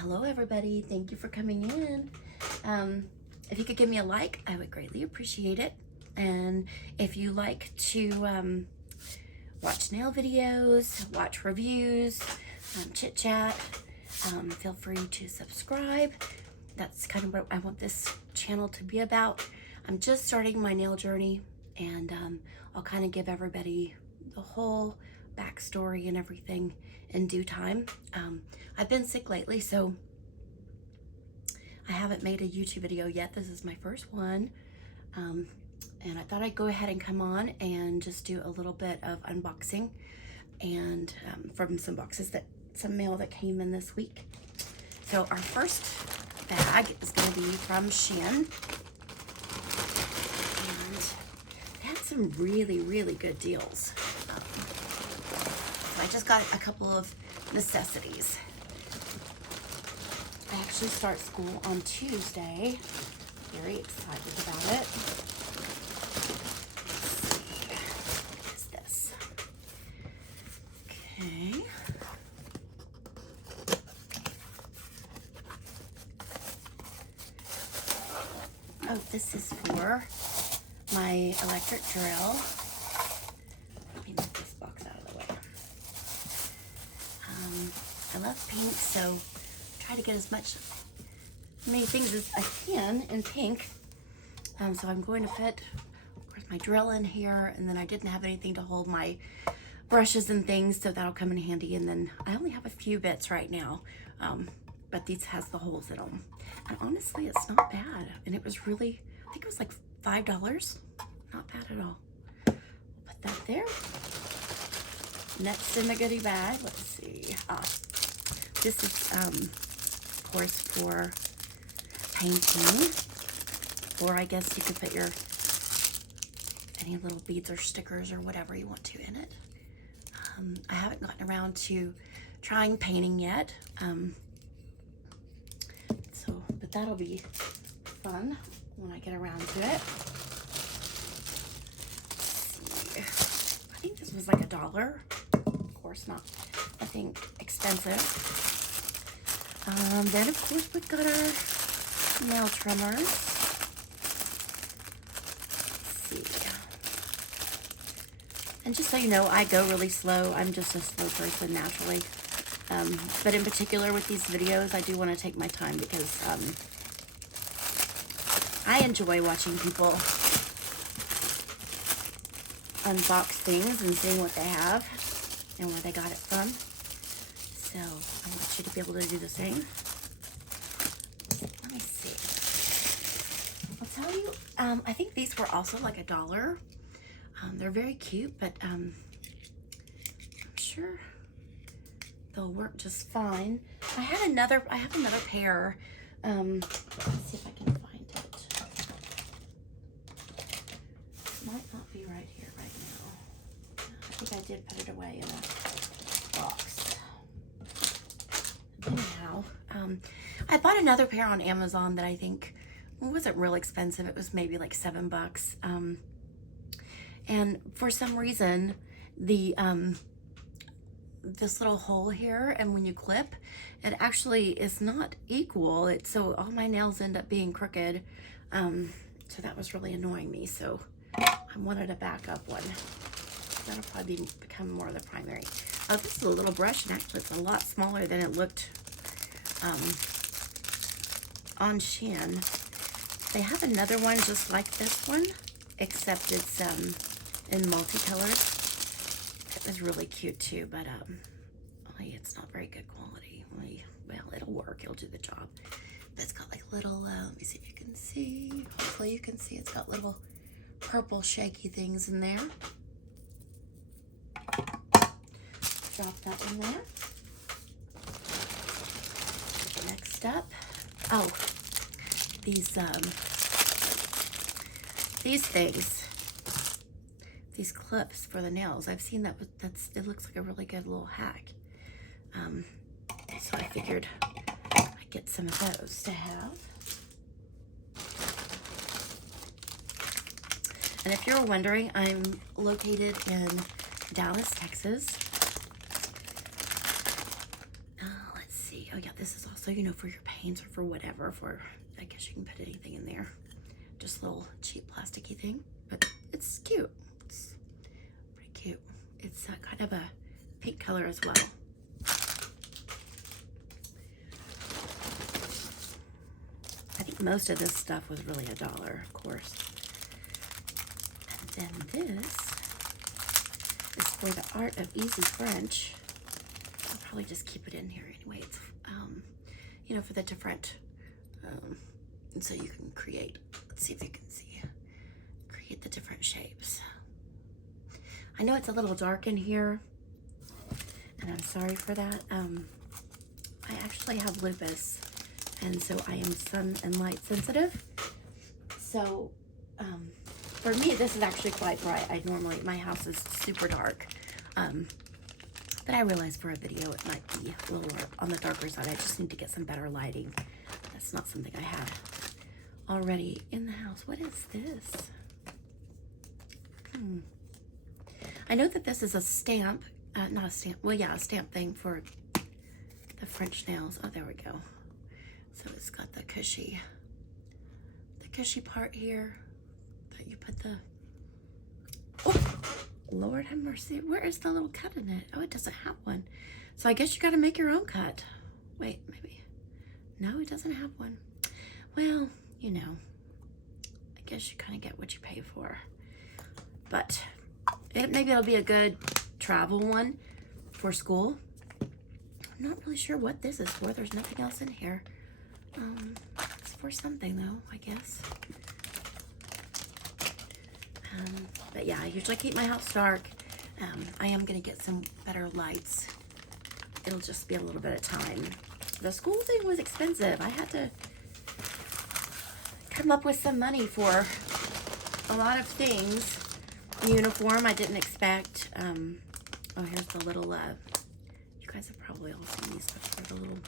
Hello everybody, thank you for coming in. If you could give me a like, I would greatly appreciate it. And if you like to watch nail videos, watch reviews, chit chat, feel free to subscribe. That's kind of what I want this channel to be about. I'm just starting my nail journey, and I'll kind of give everybody the whole backstory and everything in due time. I've been sick lately, so I haven't made a YouTube video yet. This is my first one, and I thought I'd go ahead and come on and just do a little bit of unboxing and from some mail that came in this week. So our first bag is going to be from SHEIN, and they had some really good deals. So I just got a couple of necessities. I actually start school on Tuesday. Very excited about it. What is this? Okay. Oh, this is for my electric drill. Let me move this box out of the way. I love pink, so try to get as many things as I can in pink. So I'm going to fit, of course, my drill in here, and then I didn't have anything to hold my brushes and things, so that'll come in handy. And then I only have a few bits right now, but these has the holes in them. And honestly, it's not bad. And it was really, I think it was like $5. Not bad at all. We'll put that there. Next in the goodie bag, let's see. This is, of course, for painting, or I guess you could put your any little beads or stickers or whatever you want to in it. I haven't gotten around to trying painting yet, but that'll be fun when I get around to it. Let's see. I think this was like $1. Of course, nothing expensive. Then of course we've got our nail trimmers. Let's see. And just so you know, I go really slow. I'm just a slow person naturally. But in particular with these videos, I do want to take my time because I enjoy watching people unbox things and seeing what they have and where they got it from. So I want you to be able to do the same. Let me see. I'll tell you, I think these were also like $1. They're very cute, but I'm sure they'll work just fine. I have another pair. Let's see if I can find it. Might not be right here right now. I think I did put it away in a box. Anyhow, I bought another pair on Amazon that I think wasn't real expensive. It was maybe like $7. And for some reason, this little hole here, and when you clip, it actually is not equal. So all my nails end up being crooked. So that was really annoying me. So I wanted a backup one. That'll probably become more of the primary. Oh, this is a little brush, and actually it's a lot smaller than it looked on SHEIN. They have another one just like this one, except it's in multicolored. It was really cute too, but it's not very good quality. Well, it'll work. It'll do the job. But it's got like little, let me see if you can see. Hopefully you can see. It's got little purple shaky things in there. Drop that in there. Next up, these things, these clips for the nails. I've seen that, it looks like a really good little hack. So I figured I'd get some of those to have. And if you're wondering, I'm located in Dallas, Texas. Let's see. Oh yeah, this is also also, you know, for your paints or for whatever, I guess you can put anything in there. Just a little cheap plasticky thing, but it's cute. It's pretty cute. It's kind of a pink color as well. I think most of this stuff was really $1, of course. And then this is for the Art of Easy French. I'll probably just keep it in here anyway. It's, you know, for the different, and so you can create, let's see if you can see, create the different shapes. I know it's a little dark in here, and I'm sorry for that. I actually have lupus, and so I am sun and light sensitive. So for me, this is actually quite bright. My house is super dark. But I realize for a video, it might be a little on the darker side. I just need to get some better lighting. That's not something I had already in the house. What is this? I know that this is a stamp, not a stamp, well, yeah, a stamp thing for the French nails. Oh, there we go. So it's got the cushy part here that you put the, oh, Lord have mercy. Where is the little cut in it? Oh, it doesn't have one. So I guess you got to make your own cut. Wait, maybe. No, it doesn't have one. Well, you know, I guess you kind of get what you pay for. But maybe it'll be a good travel one for school. I'm not really sure what this is for. There's nothing else in here. It's for something though, I guess. But yeah, I usually keep my house dark. I am gonna get some better lights. It'll just be a little bit of time. The school thing was expensive. I had to come up with some money for a lot of things. Uniform, I didn't expect. Oh, here's the little, you guys have probably all seen these before, the little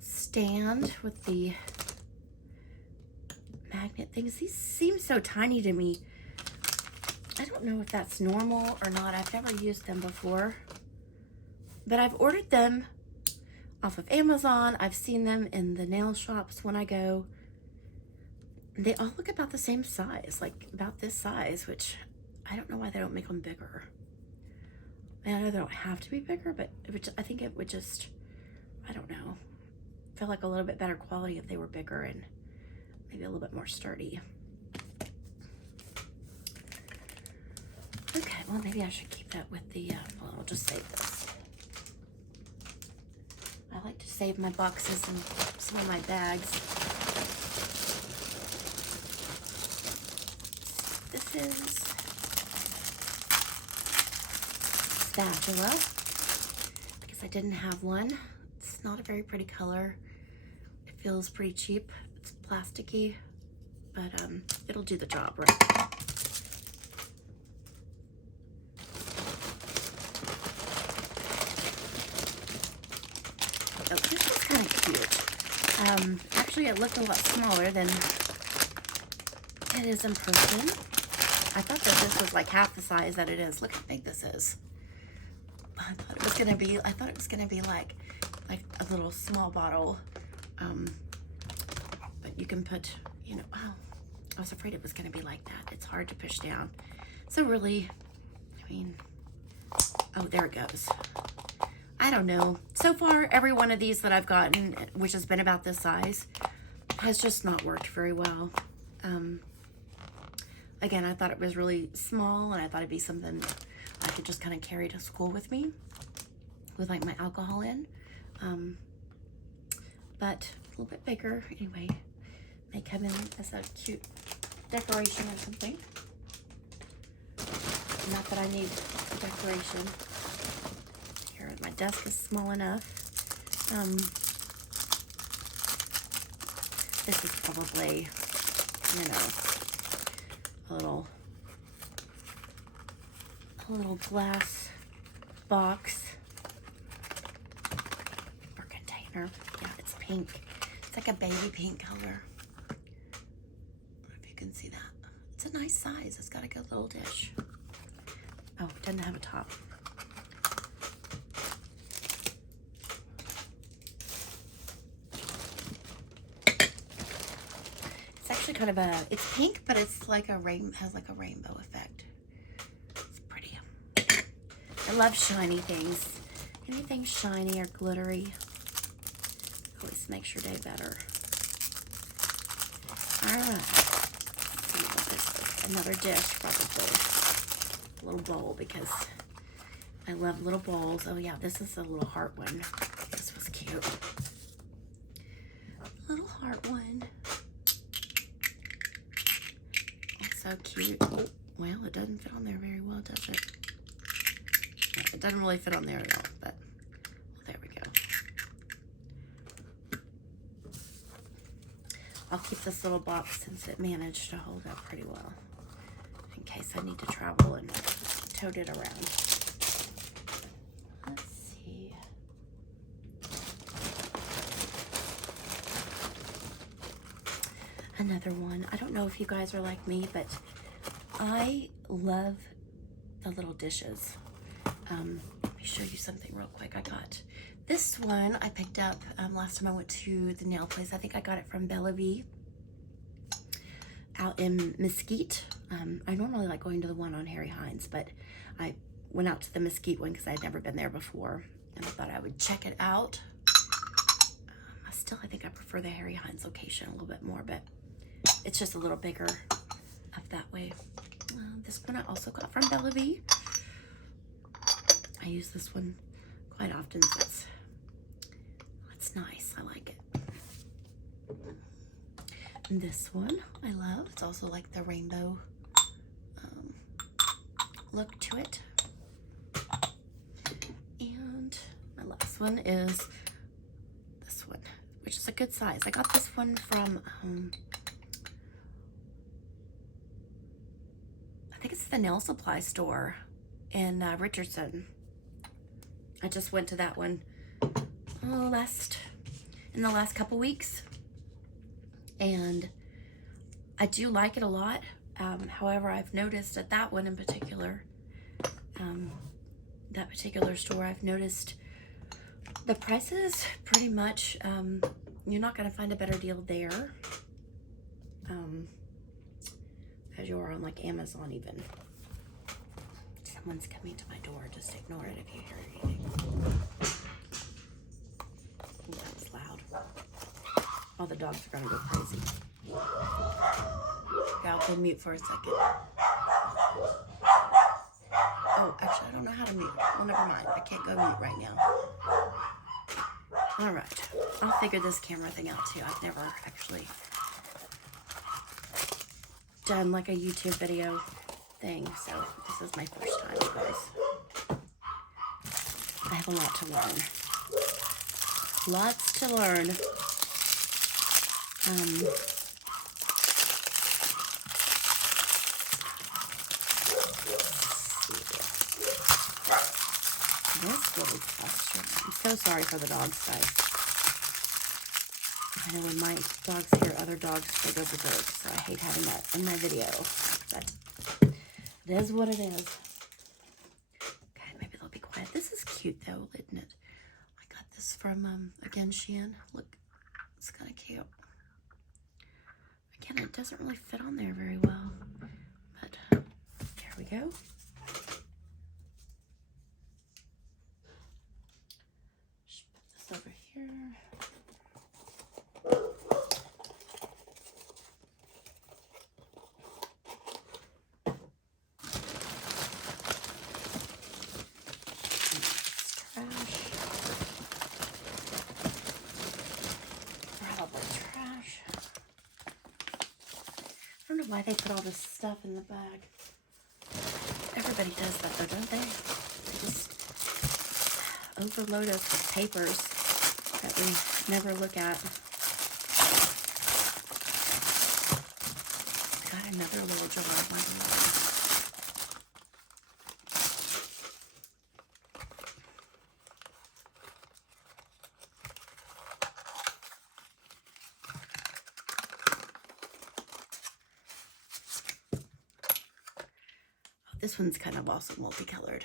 stand with the magnet things. These seem so tiny to me. I don't know if that's normal or not. I've never used them before, but I've ordered them off of Amazon. I've seen them in the nail shops when I go. They all look about the same size, like about this size, which I don't know why they don't make them bigger. I know they don't have to be bigger, but I think it would just, I don't know, feel like a little bit better quality if they were bigger and maybe a little bit more sturdy. Okay, well, maybe I should keep that with the, well, I'll just save this. I like to save my boxes and some of my bags. This is spatula, because I didn't have one. It's not a very pretty color. It feels pretty cheap. It's plasticky, but it'll do the job, right? Oh, this is kind of cute. Actually, it looked a lot smaller than it is in person. I thought that this was like half the size that it is. Look how big this is. I thought it was gonna be like a little small bottle. But you can put, you know, oh, I was afraid it was gonna be like that. It's hard to push down. So really, I mean, oh, there it goes. I don't know. So far, every one of these that I've gotten, which has been about this size, has just not worked very well. Again, I thought it was really small, and I thought it'd be something I could just kind of carry to school with me, with like my alcohol in. But a little bit bigger, anyway, may come in as a cute decoration or something. Not that I need a decoration. Here, my desk is small enough. This is probably, you know, a little glass box or container. Yeah, it's pink. It's like a baby pink color. I don't know if you can see that. It's a nice size. It's got a good little dish. Oh, it doesn't have a top. actually kind of a, it's pink, but it's like a has like a rainbow effect. It's pretty. I love shiny things. Anything shiny or glittery always makes your day better. All right. Let's see what this is. Another dish, probably. A little bowl, because I love little bowls. Oh yeah, this is a little heart one. This was cute. Little heart one. So cute. Oh, well, it doesn't fit on there very well, does it? No, it doesn't really fit on there at all, but well, there we go. I'll keep this little box since it managed to hold up pretty well in case I need to travel and tote it around. Let's see. Another one. I don't know if you guys are like me, but I love the little dishes. Let me show you something real quick. I got this one I picked up last time I went to the nail place. I think I got it from Bellevue out in Mesquite. I normally like going to the one on Harry Hines, but I went out to the Mesquite one because I had never been there before, and I thought I would check it out. I think I prefer the Harry Hines location a little bit more, but it's just a little bigger up that way. This one I also got from Bellevue. I use this one quite often, so it's nice. I like it. And this one I love. It's also like the rainbow look to it. And my last one is this one, which is a good size. I got this one from I think it's the nail supply store in Richardson. I just went to that one in the last couple weeks, and I do like it a lot. However, I've noticed at that one in particular, that particular store, I've noticed the prices pretty much, you're not going to find a better deal there as you are on like Amazon even. Someone's coming to my door. Just ignore it if you hear anything. That's loud. All the dogs are going to go crazy. Okay, I'll go mute for a second. Oh, actually, I don't know how to mute. Well, never mind. I can't go mute right now. All right. I'll figure this camera thing out, too. I've never actually done like a YouTube video thing, so this is my first time, you guys. I have a lot to learn. Lots to learn. This little question. I'm so sorry for the dogs, guys. I know when my dogs hear other dogs, they go berserk, so I hate having that in my video. But it is what it is. Okay, maybe they'll be quiet. This is cute, though, isn't it? I got this from, again, SHEIN. Look, it's kind of cute. Again, it doesn't really fit on there very well. But there we go. Just put this over here. I don't know why they put all this stuff in the bag. Everybody does that though, don't they? They just overload us with papers that we never look at. Got another little jar. This one's kind of also multicolored,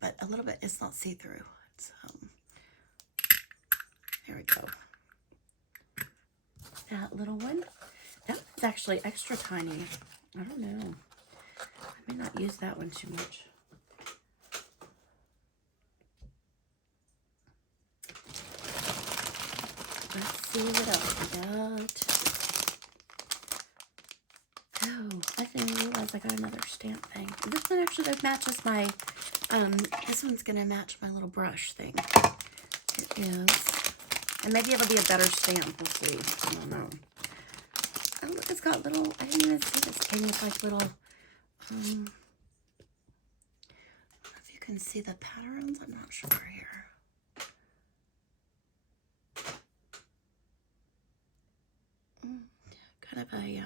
but a little bit, it's not see-through. It's, there we go. That little one. It's actually extra tiny. I don't know. I may not use that one too much. Let's see what else we got. Oh, I didn't realize I got another stamp thing. This one actually matches my, this one's gonna match my little brush thing. It is. And maybe it'll be a better stamp, we'll see. I don't know. Oh, look, it's got little, I didn't even see this. It came with like little, I don't know if you can see the patterns, I'm not sure here. Kind of a,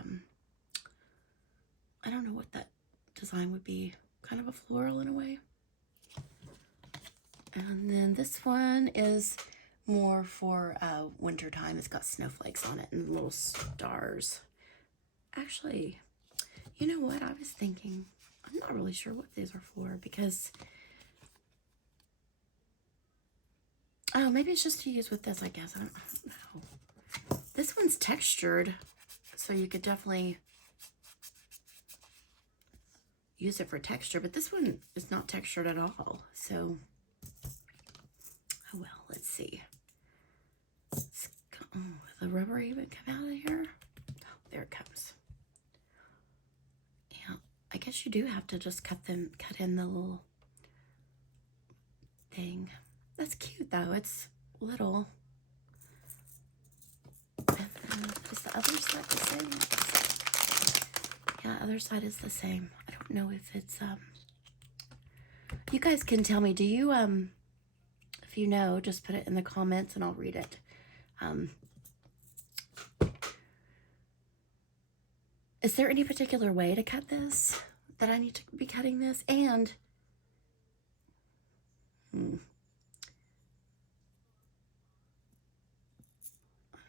I don't know what that design would be. Kind of a floral in a way. And then this one is more for winter time. It's got snowflakes on it and little stars. Actually, you know what? I was thinking, I'm not really sure what these are for because, oh, maybe it's just to use with this, I guess. I don't know. This one's textured, so you could definitely use it for texture, but this one is not textured at all. So, oh well, let's see. Oh, the rubber even come out of here? Oh, there it comes. Yeah, I guess you do have to just cut in the little thing. That's cute though. It's little. And then is the other side the same? Yeah, other side is the same. I don't know if it's you guys can tell me, do you if you know, just put it in the comments and I'll read it. Is there any particular way to cut this that I need to be cutting this? And I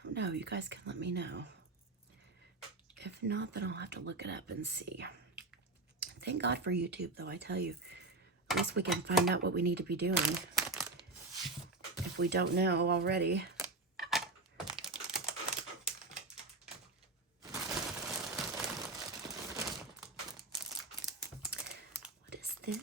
don't know, you guys can let me know. If not, then I'll have to look it up and see. Thank God for YouTube, though, I tell you. At least we can find out what we need to be doing if we don't know already. What is this?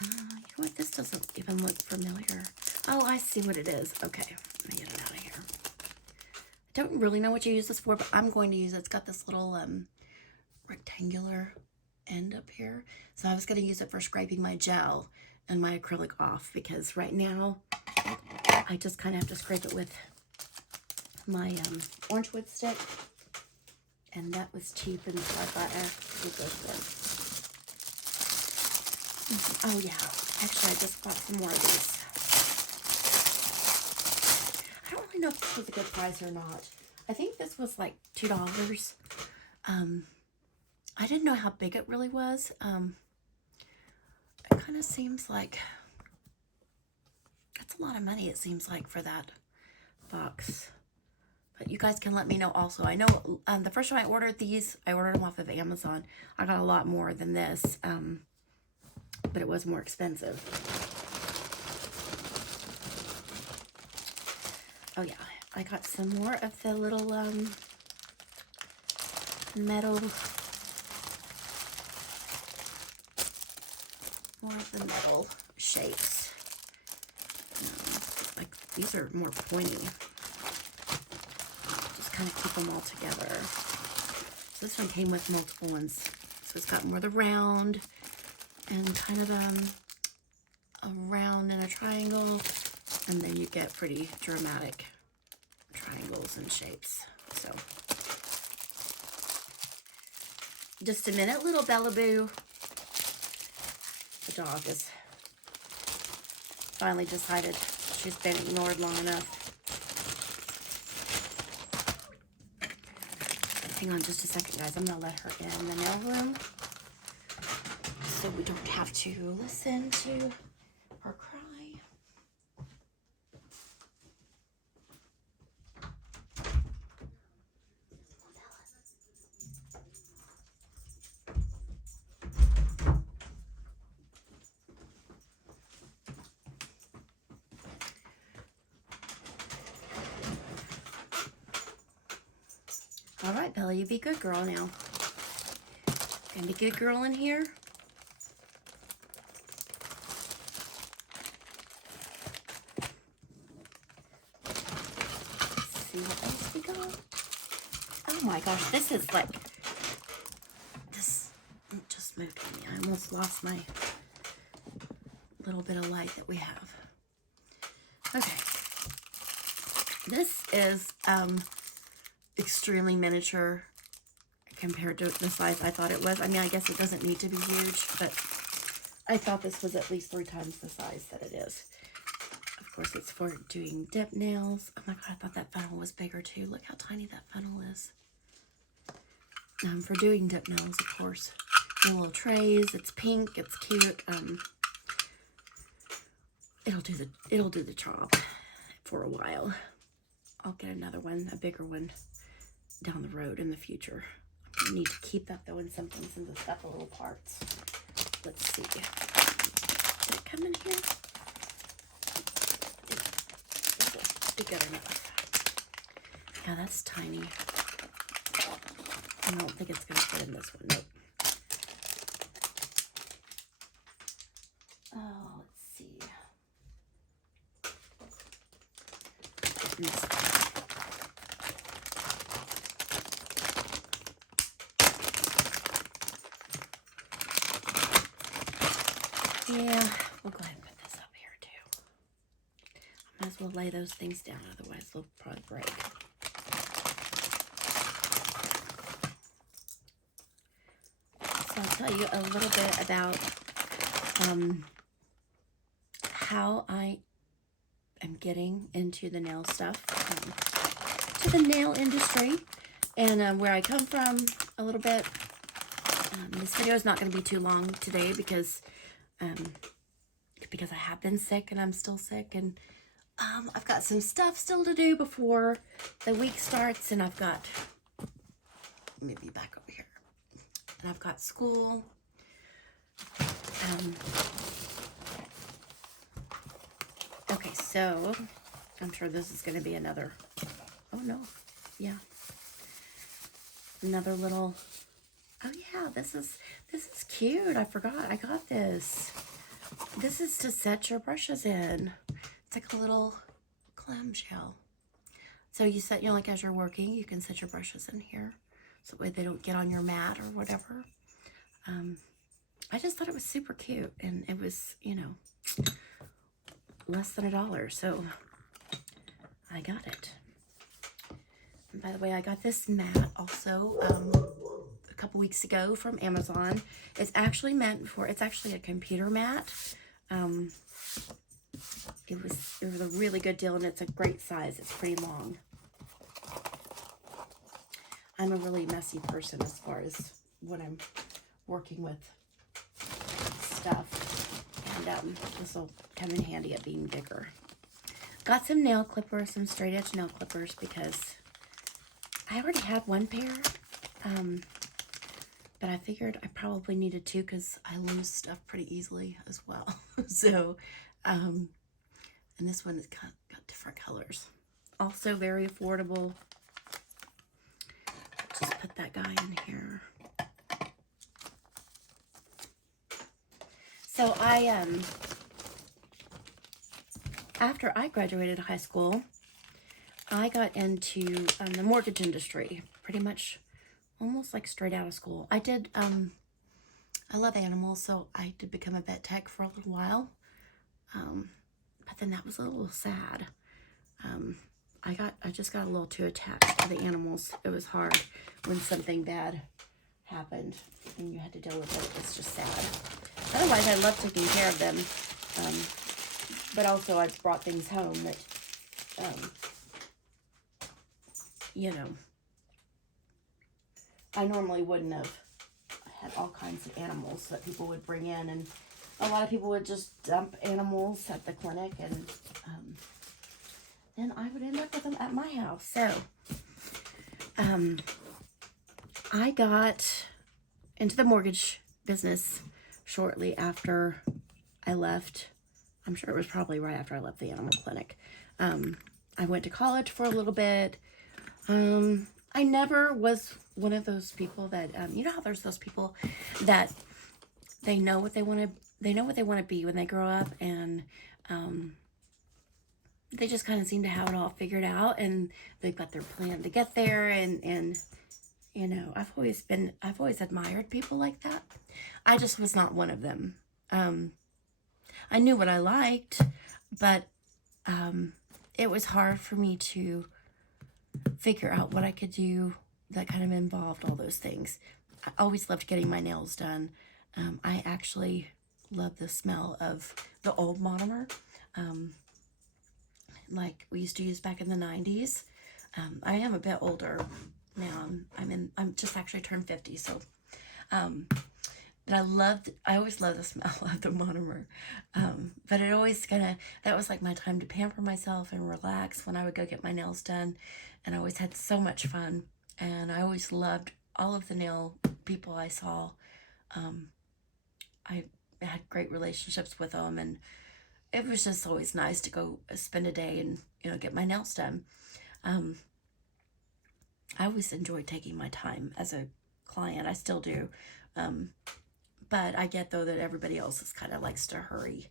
You know what? This doesn't even look familiar. Oh, I see what it is. Okay, let me get it out of here. I don't really know what you use this for, but I'm going to use it. It's got this little rectangular end up here. So I was going to use it for scraping my gel and my acrylic off because right now I just kind of have to scrape it with my orange wood stick. And that was cheap, and so I thought, we'll go for it. Oh yeah, actually I just bought some more of these. I don't really know if this was a good price or not. I think this was like $2. I didn't know how big it really was. It kind of seems like that's a lot of money, it seems like, for that box. But you guys can let me know also. I know the first time I ordered these, I ordered them off of Amazon. I got a lot more than this, but it was more expensive. Oh yeah, I got some more of the little metal, shapes. Like these are more pointy. Just kind of keep them all together. So this one came with multiple ones. So it's got more of the round and kind of a round and a triangle, and then you get pretty dramatic triangles and shapes. So just a minute, little Bellaboo. The dog is finally decided she's been ignored long enough. Hang on just a second, guys. I'm gonna let her in the nail room so we don't have to listen to her cry. All right, Bella, you be good girl now. Gonna be good girl in here. Let's see what else we got. Oh my gosh, this is like, this just moved on me. I almost lost my little bit of light that we have. Okay. This is extremely miniature compared to the size I thought it was. I mean, I guess it doesn't need to be huge, but I thought this was at least 3 times the size that it is. Of course, it's for doing dip nails. Oh my god, I thought that funnel was bigger too. Look how tiny that funnel is. For doing dip nails, of course. The little trays. It's pink. It's cute. It'll do the job for a while. I'll get another one, a bigger one, down the road in the future. I need to keep that though in something since it's got the little parts. Let's see. Did it come in here? Be good enough. Yeah, that's tiny. I don't think it's gonna fit in this one. Nope. Oh, let's see. Yeah, we'll go ahead and put this up here too. I might as well lay those things down, otherwise they'll probably break. So I'll tell you a little bit about how I am getting into the nail stuff, to the nail industry, and where I come from a little bit. This video is not going to be too long today because I have been sick and I'm still sick, and I've got some stuff still to do before the week starts, and I've got, maybe back over here, and I've got school. Okay, so I'm sure this is going to be another, oh no, yeah, another little, oh yeah, this is cute. I forgot I got this. This is to set your brushes in. It's like a little clamshell. So you set, like as you're working, you can set your brushes in here, so that way they don't get on your mat or whatever. I just thought it was super cute, and it was, less than $1, so I got it. And by the way, I got this mat also a couple weeks ago from Amazon. It's actually meant for, it's actually a computer mat. It was a really good deal, and it's a great size. It's pretty long. I'm a really messy person as far as when I'm working with stuff, and this will come in handy at being bigger. Got some nail clippers, some straight edge nail clippers, because I already had one pair, but I figured I probably needed 2 because I lose stuff pretty easily as well. So, and this one has got different colors. Also very affordable. Just put that guy in here. So after I graduated high school, I got into the mortgage industry, pretty much almost like straight out of school. I did, I love animals, so I did become a vet tech for a little while, but then that was a little sad. I just got a little too attached to the animals. It was hard when something bad happened and you had to deal with it. It's just sad. Otherwise, I love taking care of them, but also I've brought things home that, I normally wouldn't have. I had all kinds of animals that people would bring in, and a lot of people would just dump animals at the clinic, and then I would end up with them at my house. So, I got into the mortgage business shortly after I left. I'm sure it was probably right after I left the animal clinic. I went to college for a little bit. I never was one of those people that, you know how there's those people that they know what they want to, be when they grow up, and they just kind of seem to have it all figured out, and they've got their plan to get there, and you know, I've always admired people like that. I just was not one of them. I knew what I liked, but it was hard for me to figure out what I could do that kind of involved all those things. I always loved getting my nails done. I actually love the smell of the old monomer, like we used to use back in the 90s. I am a bit older now. I'm just actually turned 50, so but I always loved the smell of the monomer. But it always that was like my time to pamper myself and relax when I would go get my nails done. And I always had so much fun. And I always loved all of the nail people I saw. I had great relationships with them, and it was just always nice to go spend a day and, you know, get my nails done. I always enjoyed taking my time as a client. I still do. But I get, though, that everybody else is kind of likes to hurry.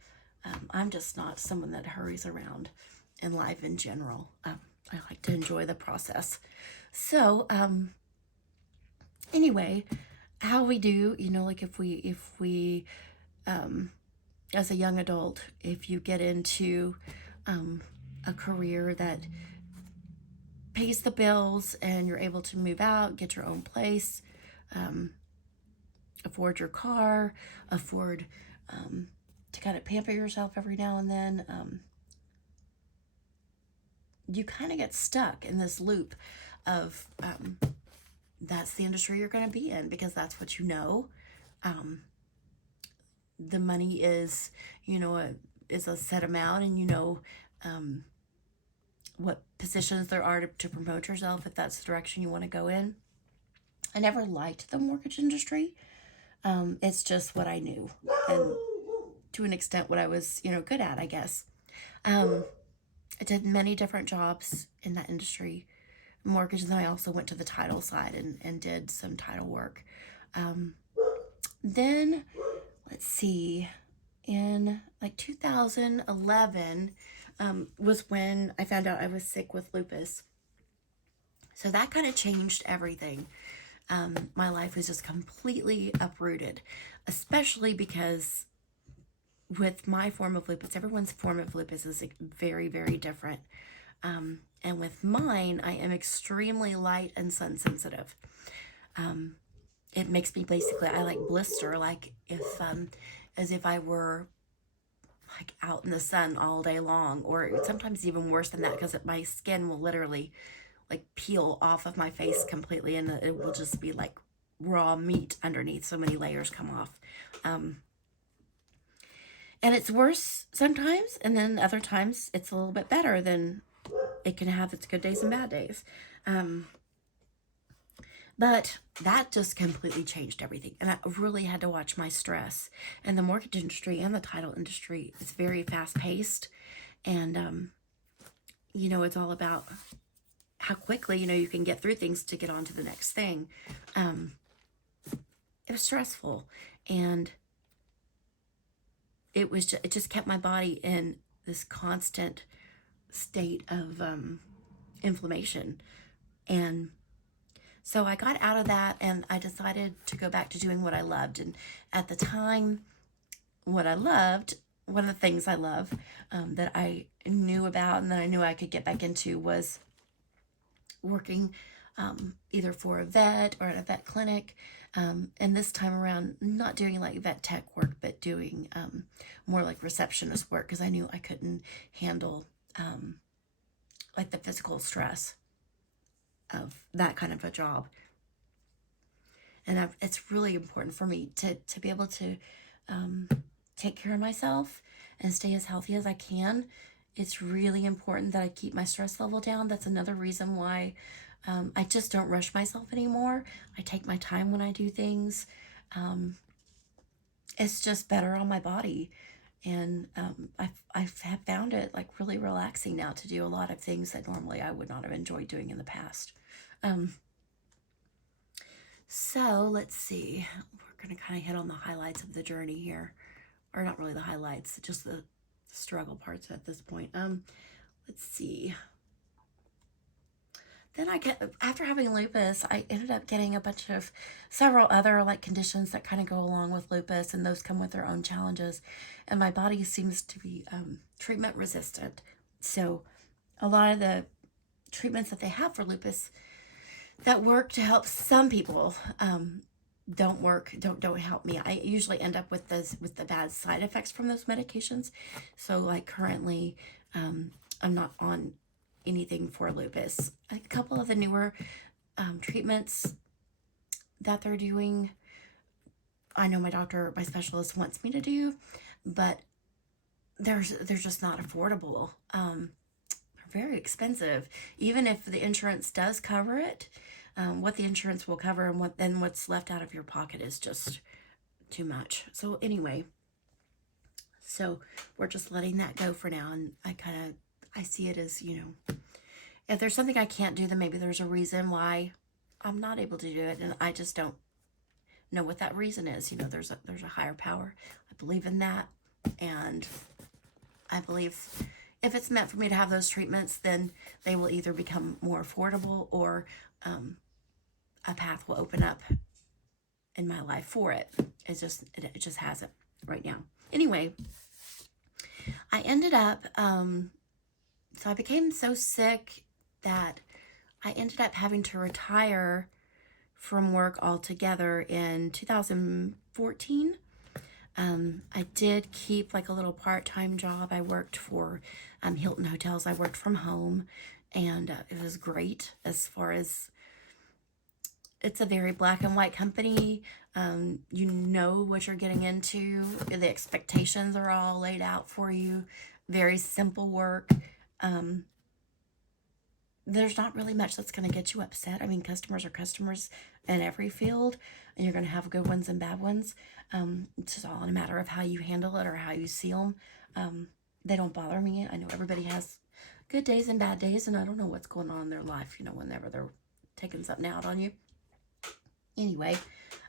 I'm just not someone that hurries around in life in general. I like to enjoy the process. So, anyway, how we do, you know, like if we, as a young adult, if you get into a career that pays the bills and you're able to move out, get your own place, afford your car, afford to kind of pamper yourself every now and then, you kind of get stuck in this loop of that's the industry you're going to be in because that's what you know. The money is, you know, is a set amount, and you know what positions there are to promote yourself if that's the direction you want to go in. I never liked the mortgage industry. It's just what I knew, and to an extent what I was, you know, good at, I guess. I did many different jobs in that industry, mortgage, and I also went to the title side and did some title work. Then, let's see, in like 2011 was when I found out I was sick with lupus. So that kind of changed everything. My life was just completely uprooted, especially because with my form of lupus, everyone's form of lupus is very, very different. And with mine, I am extremely light and sun sensitive. It makes me basically, I like blister, like as if I were like out in the sun all day long, or sometimes even worse than that, because my skin will literally like peel off of my face completely, and it will just be like raw meat underneath. So many layers come off. And it's worse sometimes, and then other times it's a little bit better. Than it can have its good days and bad days. But that just completely changed everything. And I really had to watch my stress. And the mortgage industry and the title industry is very fast paced. And, you know, it's all about how quickly, you know, you can get through things to get on to the next thing. It was stressful. And it just kept my body in this constant state of inflammation. And so I got out of that, and I decided to go back to doing what I loved. And at the time, what I loved, one of the things I love that I knew about and that I knew I could get back into was working either for a vet or at a vet clinic. And this time around, not doing like vet tech work, but doing more like receptionist work, because I knew I couldn't handle like the physical stress of that kind of a job. And it's really important for me to be able to take care of myself and stay as healthy as I can. It's really important that I keep my stress level down. That's another reason why I just don't rush myself anymore. I take my time when I do things. It's just better on my body. And I have found it like really relaxing now to do a lot of things that normally I would not have enjoyed doing in the past. So let's see. We're going to kind of hit on the highlights of the journey here. Or not really the highlights, just the struggle parts at this point. Let's see. Then after having lupus, I ended up getting several other like conditions that kind of go along with lupus, and those come with their own challenges. And my body seems to be treatment resistant. So a lot of the treatments that they have for lupus that work to help some people don't help me. I usually end up with the bad side effects from those medications. So like currently, I'm not on anything for lupus. A couple of the newer treatments that they're doing, I know my specialist wants me to do, but they're just not affordable. They're very expensive. Even if the insurance does cover it, what the insurance will cover and what's left out of your pocket is just too much. So anyway, so we're just letting that go for now, and I see it as, if there's something I can't do, then maybe there's a reason why I'm not able to do it, and I just don't know what that reason is. There's a higher power. I believe in that, and I believe if it's meant for me to have those treatments, then they will either become more affordable or a path will open up in my life for it. It just hasn't right now. Anyway, I ended up, so I became so sick that I ended up having to retire from work altogether in 2014. I did keep like a little part-time job. I worked for Hilton Hotels. I worked from home, and it was great as far as it's a very black and white company. You know what you're getting into. The expectations are all laid out for you. Very simple work. There's not really much that's going to get you upset. I mean, customers are customers in every field, and you're going to have good ones and bad ones. It's just all in a matter of how you handle it or how you see them. They don't bother me. I know everybody has good days and bad days, and I don't know what's going on in their life, whenever they're taking something out on you. Anyway,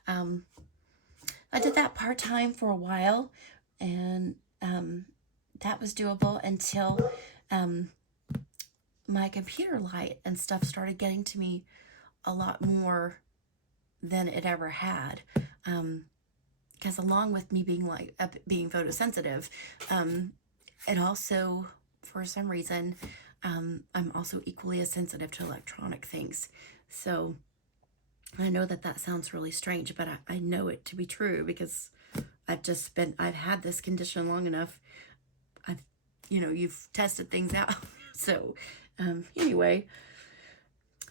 I did that part-time for a while, and that was doable until my computer light and stuff started getting to me a lot more than it ever had. Because along with me being photosensitive, it also, for some reason, I'm also equally as sensitive to electronic things. So I know that sounds really strange, but I know it to be true because I've had this condition long enough. You've tested things out. So anyway,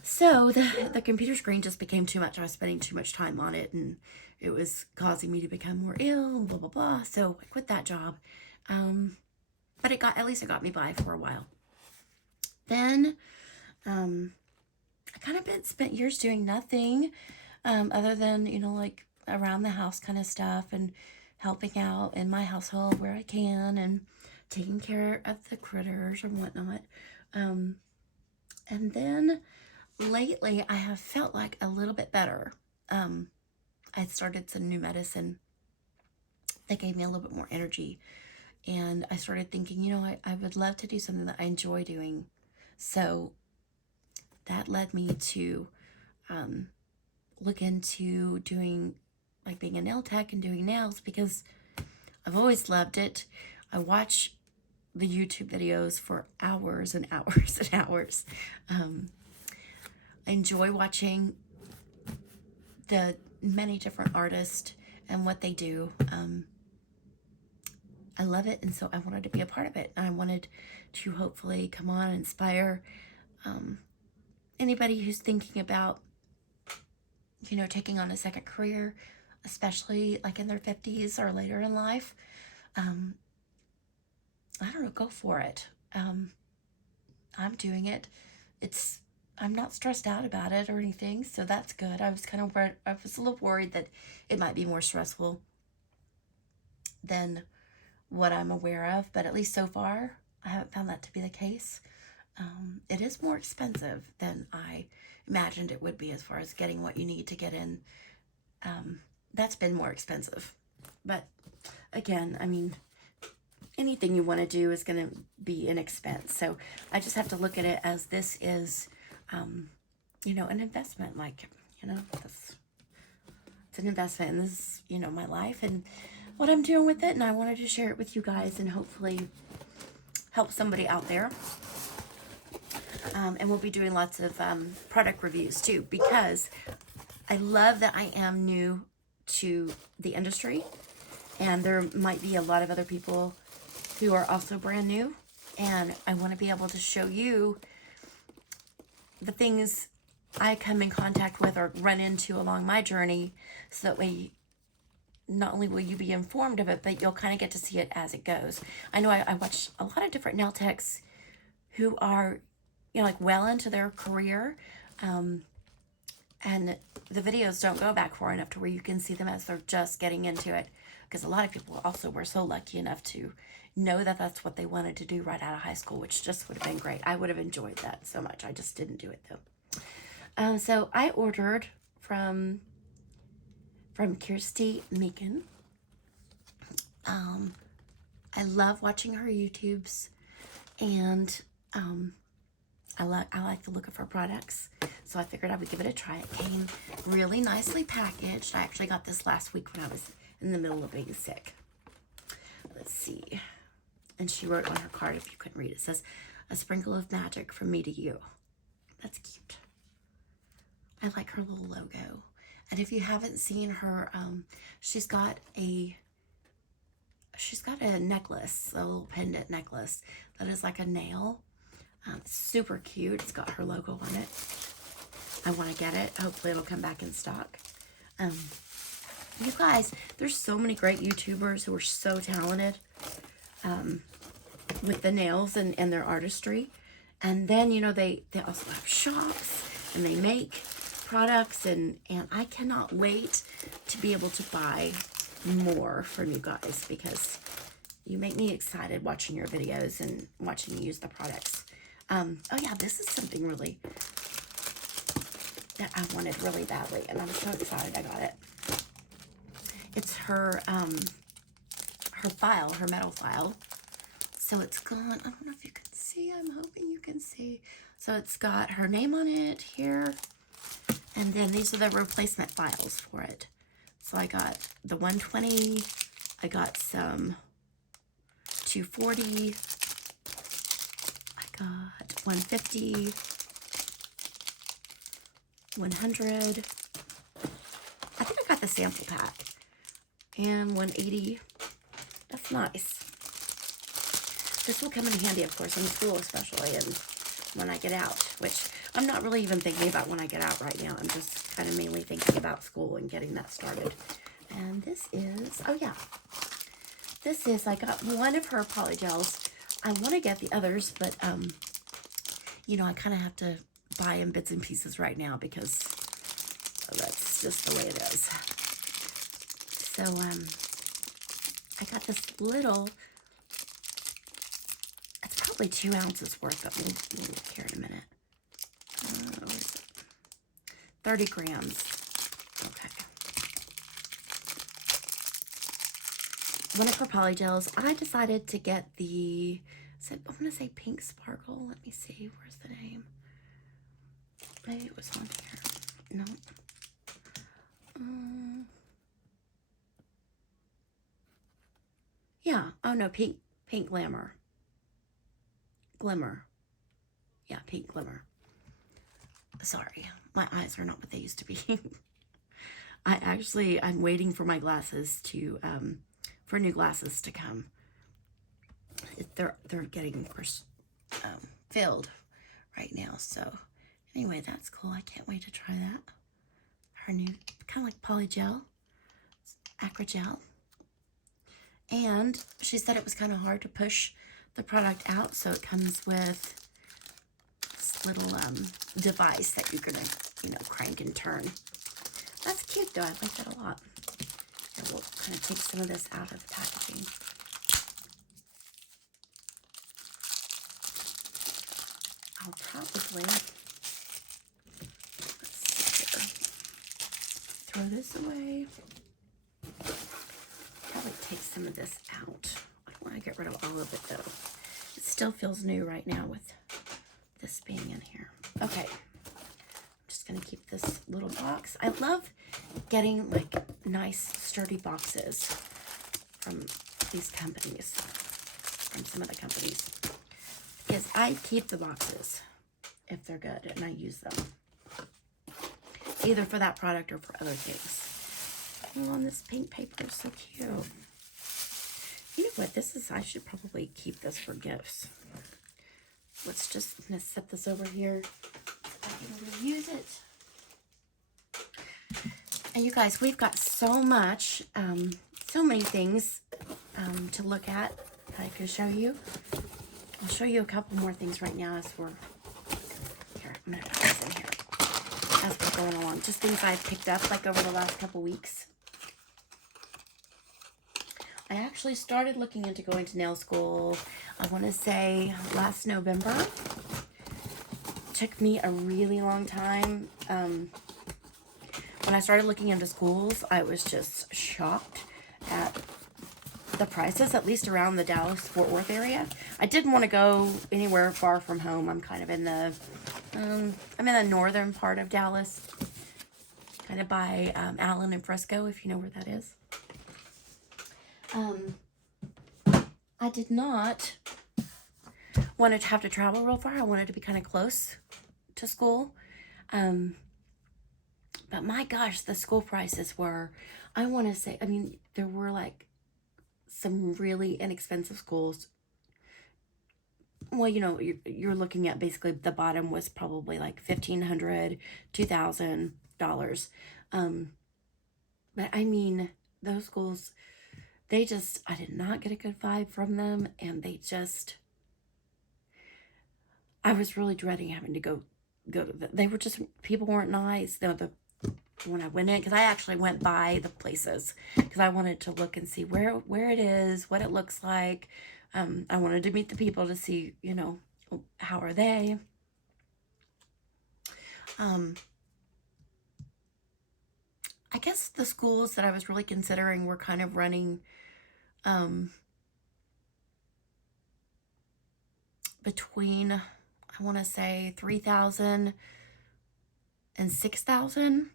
so the computer screen just became too much. I was spending too much time on it, and it was causing me to become more ill, blah, blah, blah. So I quit that job. But at least it got me by for a while. Then, I kind of spent years doing nothing, other than, like around the house kind of stuff and helping out in my household where I can and taking care of the critters and whatnot. And then lately I have felt like a little bit better. I started some new medicine that gave me a little bit more energy. And I started thinking, I would love to do something that I enjoy doing. So that led me to look into doing, like being a nail tech and doing nails, because I've always loved it. I watch the YouTube videos for hours and hours and hours. I enjoy watching the many different artists and what they do. I love it, and so I wanted to be a part of it. I wanted to hopefully come on and inspire anybody who's thinking about, taking on a second career, especially like in their 50s or later in life. I don't know, go for it. I'm doing it. I'm not stressed out about it or anything, so that's good. I was a little worried that it might be more stressful than what I'm aware of, but at least so far, I haven't found that to be the case. It is more expensive than I imagined it would be as far as getting what you need to get in. That's been more expensive. But again, I mean, anything you want to do is going to be an expense. So I just have to look at it as this is, you know, an investment. Like, you know, it's an investment, and this is, you know, my life and what I'm doing with it. And I wanted to share it with you guys and hopefully help somebody out there. And we'll be doing lots of product reviews too, because I love that I am new to the industry, and there might be a lot of other people who are also brand new, and I want to be able to show you the things I come in contact with or run into along my journey, so that way not only will you be informed of it, but you'll kind of get to see it as it goes. I know I watch a lot of different nail techs who are, you know, like well into their career, and the videos don't go back far enough to where you can see them as they're just getting into it, because a lot of people also were so lucky enough to know that that's what they wanted to do right out of high school, which just would have been great. I would have enjoyed that so much. I just didn't do it though. So I ordered from Kirsty Meakin. I love watching her YouTubes, and I like the look of her products, so I figured I would give it a try. It came really nicely packaged. I actually got this last week when I was in the middle of being sick. Let's see. And she wrote on her card, if you couldn't read it, says, "A sprinkle of magic from me to you." That's cute. I like her little logo. And if you haven't seen her, she's got a necklace, a little pendant necklace that is like a nail. Super cute. It's got her logo on it. I want to get it. Hopefully it'll come back in stock. You guys, there's so many great YouTubers who are so talented with the nails and their artistry. And then, you know, they also have shops and they make products, and I cannot wait to be able to buy more from you guys, because you make me excited watching your videos and watching you use the products. Oh yeah, this is something really that I wanted really badly, and I'm so excited I got it. It's her file, her metal file. So it's gone. I don't know if you can see. I'm hoping you can see. So it's got her name on it here, and then these are the replacement files for it. So I got the 120. I got some 240. Got 150, 100. I think I got the sample pack. And 180. That's nice. This will come in handy, of course, in school especially, and when I get out, which I'm not really even thinking about when I get out right now. I'm just kind of mainly thinking about school and getting that started. And this is, oh yeah. This is, I got one of her polygels. I want to get the others, but, you know, I kind of have to buy in bits and pieces right now, because that's just the way it is. So, I got this little, it's probably 2 ounces worth, but we'll look here in a minute. What is it? 30 grams. Okay. One of her polygels. I decided to get the, I want to say Pink Sparkle. Let me see. Where's the name? Maybe it was on here. No. Yeah. Oh no, Pink Glimmer. Yeah, Pink Glimmer. Sorry, my eyes are not what they used to be. I'm waiting for my glasses to, for new glasses to come. They're getting filled right now. So anyway, that's cool. I can't wait to try that. Her new, kind of like polygel, acrygel. And she said it was kind of hard to push the product out, so it comes with this little device that you're gonna, you know, crank and turn. That's cute though. I like that a lot. And we'll kind of take some of this out of the packaging. I'll probably, let's see here, throw this away. Probably take some of this out. I don't want to get rid of all of it though. It still feels new right now with this being in here. Okay, I'm just gonna keep this little box. I love getting like nice sturdy boxes from these companies, from some of the companies, because I keep the boxes if they're good and I use them either for that product or for other things. Oh, and this pink paper is so cute. You know what, this is, I should probably keep this for gifts. Let's just, I'm gonna set this over here. I can reuse it. And you guys, we've got so much, so many things to look at that I could show you. I'll show you a couple more things right now as we're, here, I'm gonna put this in here as we're going along. Just things I've picked up like over the last couple weeks. I actually started looking into going to nail school, I want to say last November. Took me a really long time. When I started looking into schools, I was just shocked at the prices, at least around the Dallas-Fort Worth area. I didn't want to go anywhere far from home. I'm kind of in the, I'm in the northern part of Dallas, kind of by Allen and Frisco, if you know where that is. I did not want to have to travel real far. I wanted to be kind of close to school. But my gosh, the school prices were, I want to say, I mean, there were like some really inexpensive schools. Well, you know, you're looking at basically the bottom was probably like $1,500, $2,000. But I mean, those schools, they just, I did not get a good vibe from them. And they just, I was really dreading having to go to they were just, people weren't nice. When I went in, because I actually went by the places because I wanted to look and see where it is, what it looks like. I wanted to meet the people to see, you know, how are they. I guess the schools that I was really considering were kind of running between, I want to say 3,000 and 6,000.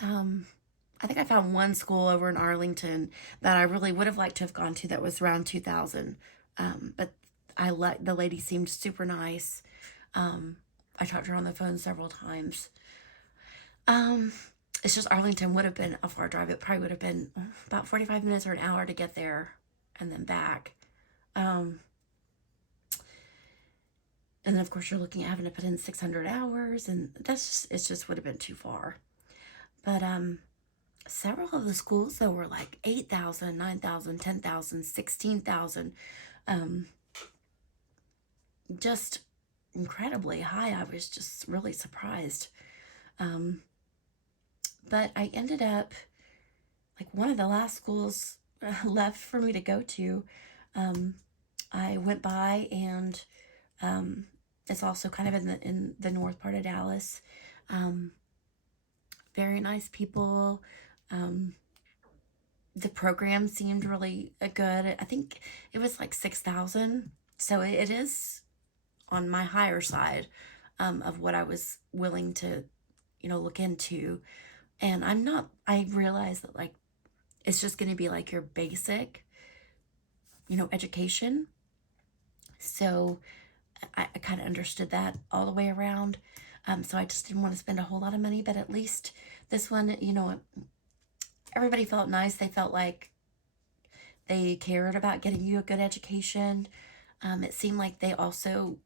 I think I found one school over in Arlington that I really would have liked to have gone to that was around 2,000. But the lady seemed super nice. I talked to her on the phone several times. It's just Arlington would have been a far drive. It probably would have been about 45 minutes or an hour to get there and then back. And then of course you're looking at having to put in 600 hours, and it just would have been too far. But several of the schools though were like 8,000, 9,000, 10,000, 16,000. Just incredibly high. I was just really surprised. But I ended up, like one of the last schools left for me to go to, I went by, and it's also kind of in the north part of Dallas. Very nice people. The program seemed really good. I think it was like 6,000. So it is on my higher side of what I was willing to, you know, look into. And I realized that like, it's just going to be like your basic, you know, education. So I kind of understood that all the way around. So I just didn't want to spend a whole lot of money, but at least this one, you know, everybody felt nice. They felt like they cared about getting you a good education. It seemed like they also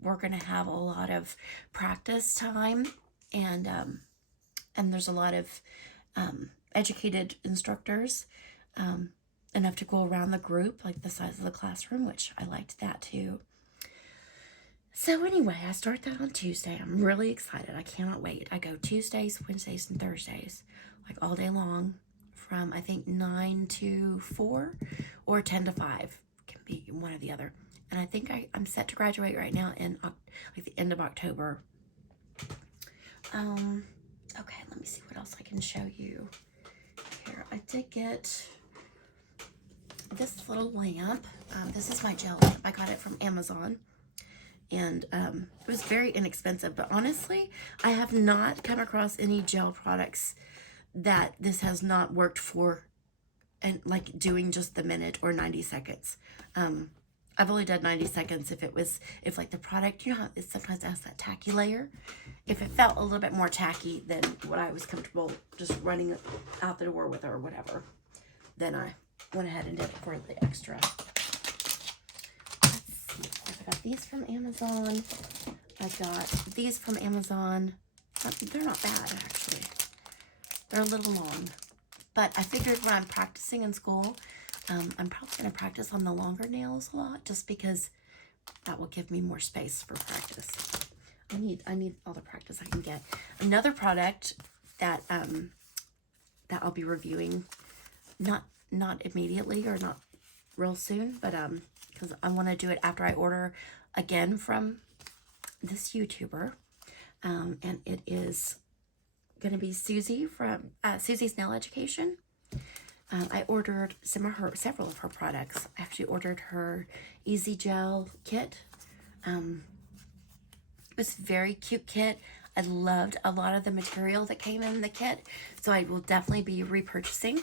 were going to have a lot of practice time, and there's a lot of educated instructors, enough to go around the group, like the size of the classroom, which I liked that too. So anyway, I start that on Tuesday. I'm really excited. I cannot wait. I go Tuesdays, Wednesdays, and Thursdays, like all day long, from I think 9 to 4 or 10 to 5. Can be one or the other. And I think I'm set to graduate right now in like the end of October. Okay, let me see what else I can show you. Here, I did get this little lamp. This is my gel lamp. I got it from Amazon. And it was very inexpensive. But honestly, I have not come across any gel products that this has not worked for, and like doing just the minute or 90 seconds. I've only done 90 seconds if like the product, you know how it sometimes has that tacky layer. If it felt a little bit more tacky than what I was comfortable just running out the door with or whatever, then I went ahead and did it for the extra. Let's see. I got these from Amazon. I got these from Amazon. They're not bad, actually. They're a little long. But I figured when I'm practicing in school, I'm probably going to practice on the longer nails a lot, just because that will give me more space for practice. I need all the practice I can get. Another product that that I'll be reviewing, not immediately or not real soon, but because I want to do it after I order again from this YouTuber, and it is going to be Susie from Susie's Nail Education. I ordered several of her products. I actually ordered her Easy Gel kit. It was a very cute kit. I loved a lot of the material that came in the kit, so I will definitely be repurchasing.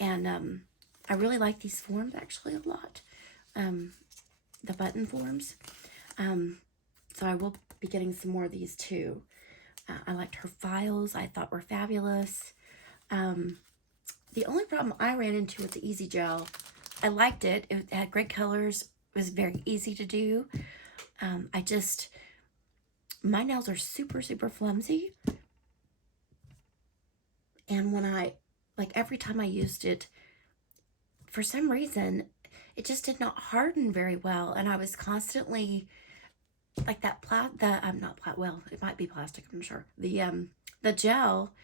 And I really like these forms actually a lot, the button forms. So I will be getting some more of these too. I liked her files. I thought were fabulous. The only problem I ran into with the Easy Gel, I liked it. It had great colors. It was very easy to do. My nails are super, super flimsy. And when every time I used it, for some reason, it just did not harden very well. And I was constantly, like that it might be plastic, I'm sure. The gel,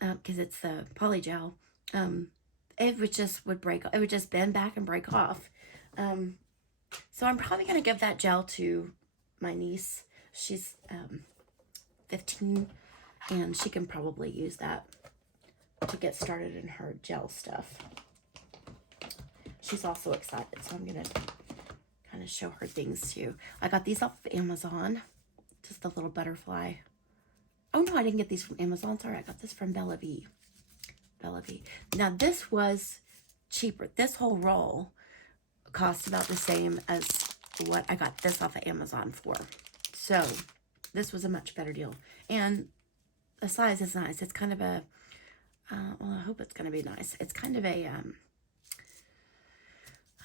because it's the poly gel, it would break. It would just bend back and break off. So I'm probably going to give that gel to my niece. She's 15, and she can probably use that to get started in her gel stuff. She's also excited, so I'm going to kind of show her things too. I got these off of Amazon. Just a little butterfly. Oh no, I didn't get these from Amazon. Sorry, I got this from Bella V. Now this was cheaper. This whole roll cost about the same as what I got this off of Amazon for. So this was a much better deal. And the size is nice. It's kind of a, well, I hope it's going to be nice. It's kind of a,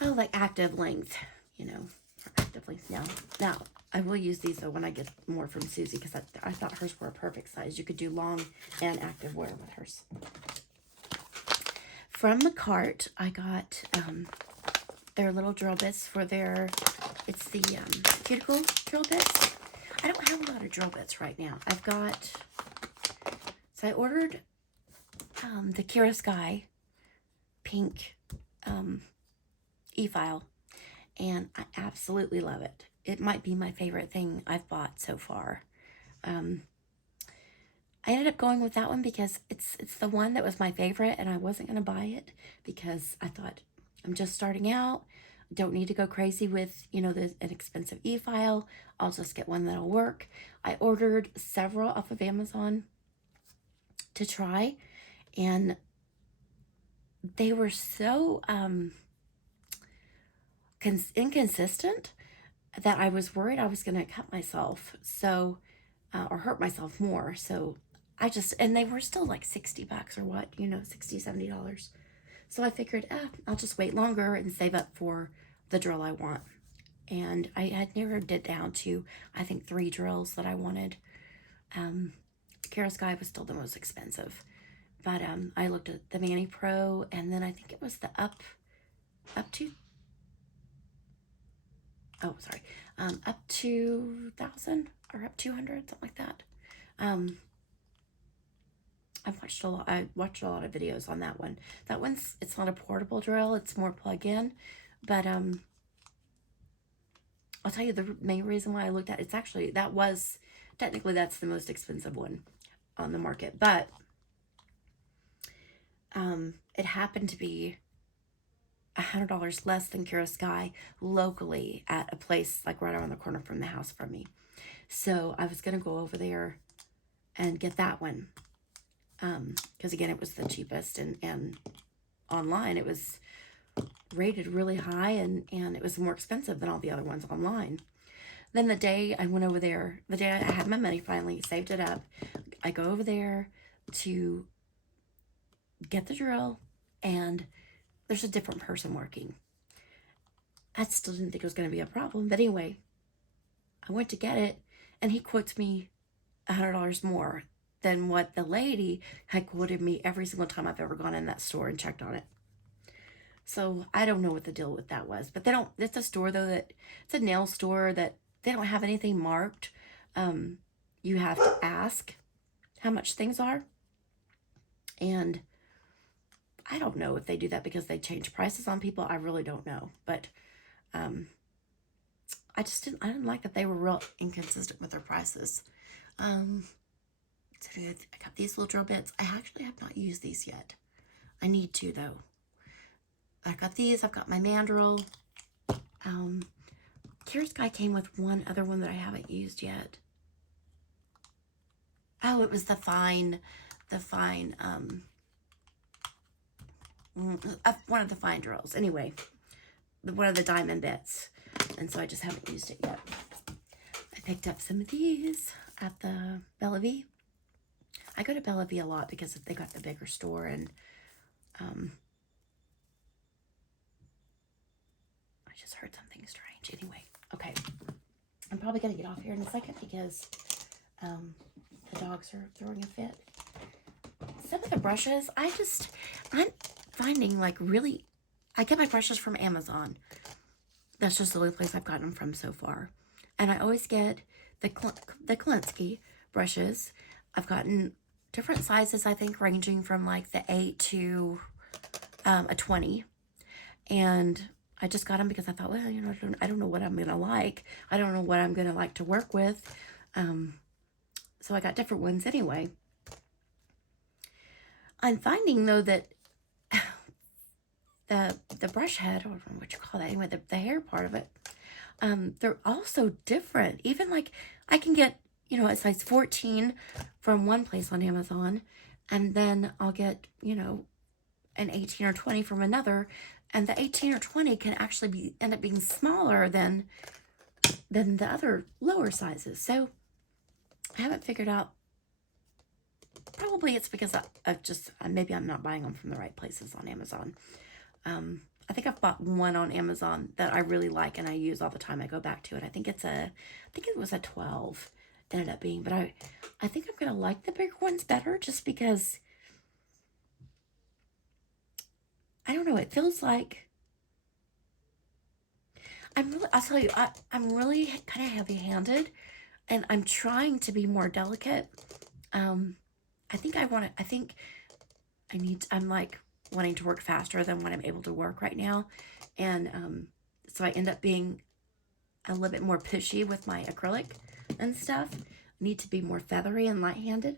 like active length, you know, or active length. Now, I will use these though when I get more from Susie, because I thought hers were a perfect size. You could do long and active wear with hers. From the cart, I got their little drill bits for it's the cuticle drill bits. I don't have a lot of drill bits right now. So I ordered the Kira Sky pink e-file, and I absolutely love it. It might be my favorite thing I've bought so far. I ended up going with that one because it's the one that was my favorite, and I wasn't going to buy it because I thought, I'm just starting out. Don't need to go crazy with, you know, an expensive e-file. I'll just get one that'll work. I ordered several off of Amazon to try, and they were so inconsistent that I was worried I was going to cut myself, so or hurt myself more. So and they were still like 60 bucks or what, you know, $60, $70. So I figured, I'll just wait longer and save up for the drill I want. And I had narrowed it down to, I think, 3 drills that I wanted. Kara Sky was still the most expensive. But I looked at the Mani Pro, and then I think it was the up to 1,000 or up 200, something like that. I watched a lot of videos on that one. That one's, it's not a portable drill, it's more plug-in, but I'll tell you the main reason why I looked at it's actually technically that's the most expensive one on the market, but it happened to be $100 less than Kira Sky locally at a place like right around the corner from the house from me. So I was gonna go over there and get that one, because again it was the cheapest, and online it was rated really high, and it was more expensive than all the other ones online. Then the day I went over there, the day I had my money finally, saved it up, I go over there to get the drill, and there's a different person working. I still didn't think it was going to be a problem, but anyway, I went to get it, and he quotes me $100 more than what the lady had quoted me every single time I've ever gone in that store and checked on it. So I don't know what the deal with that was, but it's a store though it's a nail store that they don't have anything marked. You have to ask how much things are. And I don't know if they do that because they change prices on people. I really don't know. But I didn't like that they were real inconsistent with their prices. So I got these little drill bits. I actually have not used these yet. I need to though. I got these. I've got my mandrel. Kira Sky came with one other one that I haven't used yet. Oh, it was the fine, one of the fine drills. Anyway, one of the diamond bits. And so I just haven't used it yet. I picked up some of these at the Bellevue. I go to Bellevue a lot because they got the bigger store, and I just heard something strange. Anyway, okay. I'm probably going to get off here in a second because the dogs are throwing a fit. Some of the brushes, I'm finding like really, I get my brushes from Amazon. That's just the only place I've gotten them from so far. And I always get the Klinsky brushes. I've gotten different sizes, I think, ranging from like the 8 to a 20. And I just got them because I thought, well, you know, I don't know what I'm going to like. I don't know what I'm going to like to work with. So I got different ones anyway. I'm finding, though, that the brush head, or what you call that, anyway, the hair part of it, they're all so different. Even like I can get, you know, a size 14 from one place on Amazon, and then I'll get, you know, an 18 or 20 from another, and the 18 or 20 can actually end up being smaller than the other lower sizes. So I haven't figured out. Probably it's because maybe I'm not buying them from the right places on Amazon. I think I've bought one on Amazon that I really like and I use all the time. I go back to it. I think it was a 12 ended up being, but I think I'm going to like the bigger ones better just because, I don't know, it feels like, I'll tell you, I'm really kind of heavy-handed and I'm trying to be more delicate. I'm like wanting to work faster than what I'm able to work right now. And so I end up being a little bit more pushy with my acrylic and stuff. I need to be more feathery and light-handed.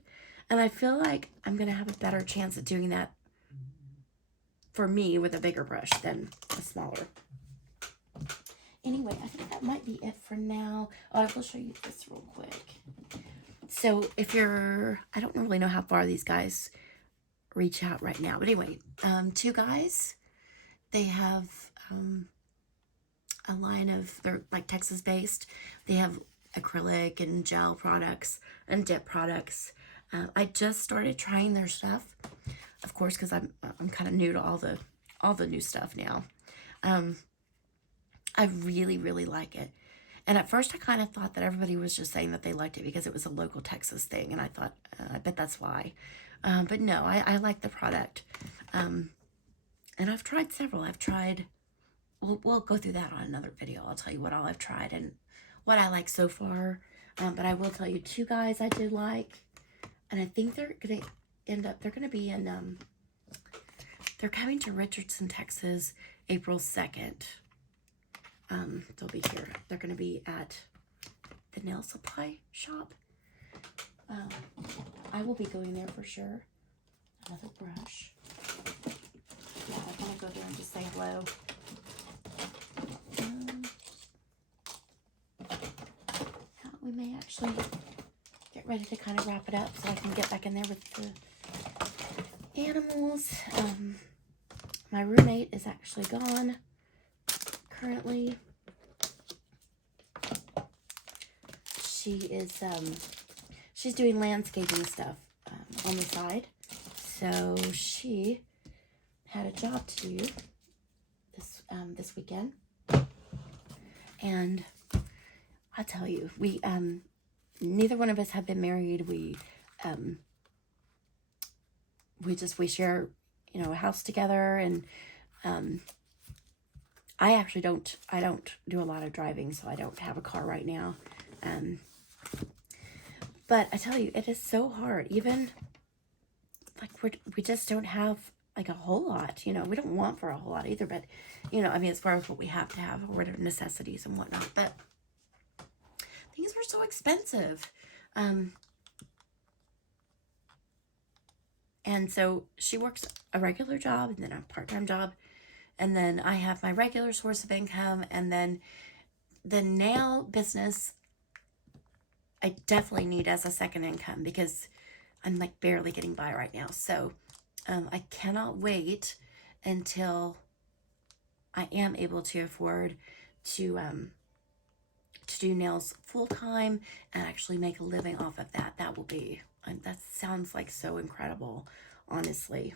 And I feel like I'm going to have a better chance at doing that for me with a bigger brush than a smaller. Anyway, I think that might be it for now. Oh, I will show you this real quick. So if I don't really know how far these guys reach out right now. But anyway, two guys, they have a line of, they're like Texas based. They have acrylic and gel products and dip products. I just started trying their stuff, of course, because I'm kind of new to all the new stuff now. I really, really like it. And at first I kind of thought that everybody was just saying that they liked it because it was a local Texas thing. And I thought, I bet that's why. But no, I like the product. And I've tried several. We'll go through that on another video. I'll tell you what all I've tried and what I like so far. But I will tell you two guys I did like. And I think they're going to be in, they're coming to Richardson, Texas, April 2nd. They'll be here. They're going to be at the nail supply shop. I will be going there for sure. Another brush. Yeah, I'm going to go there and just say hello. We may actually get ready to kind of wrap it up so I can get back in there with the animals. My roommate is actually gone currently. She is, she's doing landscaping stuff on the side. So she had a job to do this weekend. And I'll tell you, we, neither one of us have been married. We share, you know, a house together, and, I don't do a lot of driving, so I don't have a car right now. But I tell you, it is so hard. Even, like, we just don't have, like, a whole lot, you know. We don't want for a whole lot either, but, you know, I mean, as far as what we have to have, or whatever necessities and whatnot, but things were so expensive. And so she works a regular job and then a part-time job. And then I have my regular source of income. And then the nail business, I definitely need as a second income because I'm like barely getting by right now. So I cannot wait until I am able to afford to do nails full-time and actually make a living off of that. That will be, that sounds like so incredible, honestly.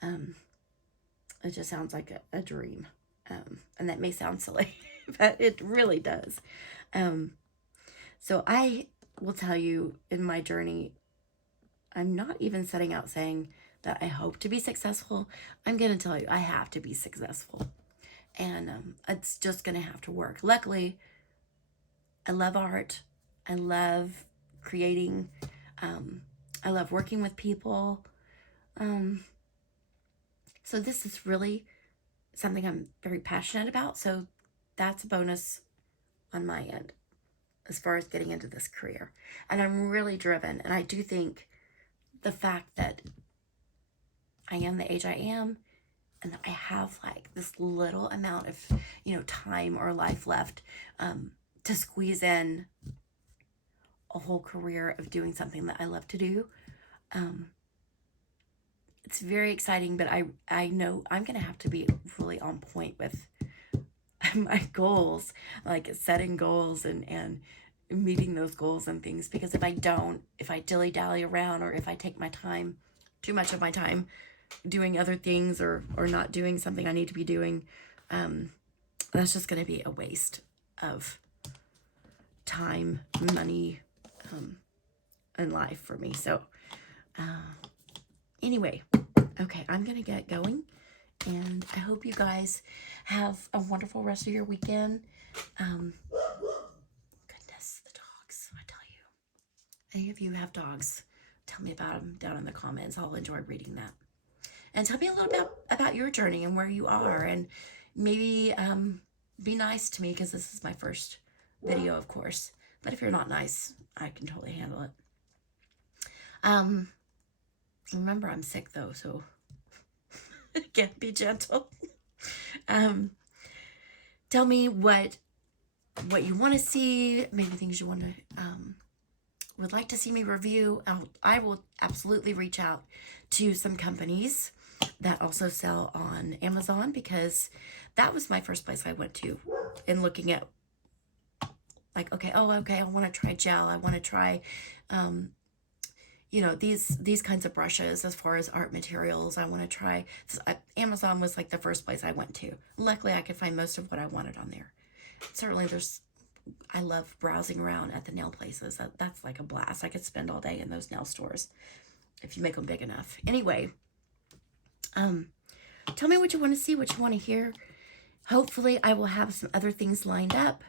It just sounds like a dream. And that may sound silly, but it really does. So I will tell you, in my journey, I'm not even setting out saying that I hope to be successful. I'm going to tell you, I have to be successful. And it's just going to have to work. Luckily, I love art. I love creating. I love working with people. So this is really something I'm very passionate about. So that's a bonus on my end as far as getting into this career. And I'm really driven. And I do think the fact that I am the age I am, and that I have like this little amount of, you know, time or life left, to squeeze in a whole career of doing something that I love to do. It's very exciting, but I know I'm going to have to be really on point with my goals, like setting goals and meeting those goals and things. Because if I dilly-dally around, or if I take my time, too much of my time, doing other things or not doing something I need to be doing, that's just going to be a waste of time, money, and life for me. So anyway, okay, I'm gonna get going, and I hope you guys have a wonderful rest of your weekend. Goodness, the dogs, I tell you. Any of you have dogs, tell me about them down in the comments. I'll enjoy reading that. And tell me a little bit about your journey and where you are, and maybe be nice to me, because this is my first video, of course. But if you're not nice, I can totally handle it. Remember, I'm sick though, so again, be gentle. Tell me what you want to see, maybe things you want to would like to see me review. I will absolutely reach out to some companies that also sell on Amazon, because that was my first place I went to in looking at, like, okay, I want to try gel. I want to try, you know, these kinds of brushes as far as art materials. I want to try. Amazon was like the first place I went to. Luckily, I could find most of what I wanted on there. Certainly, I love browsing around at the nail places. That's like a blast. I could spend all day in those nail stores if you make them big enough. Anyway, tell me what you want to see, what you want to hear. Hopefully, I will have some other things lined up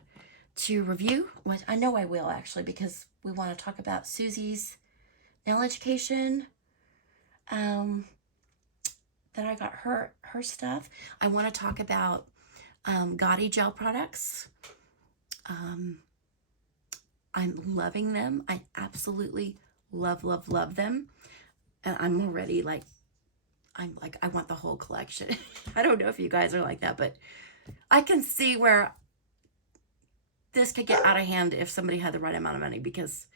to review. What I know I will, actually, because we want to talk about Susie's nail education. That I got her stuff. I want to talk about Gaudy gel products. I'm loving them. I absolutely love, love, love them. And I'm already like, I want the whole collection. I don't know if you guys are like that, but I can see where this could get out of hand if somebody had the right amount of money, because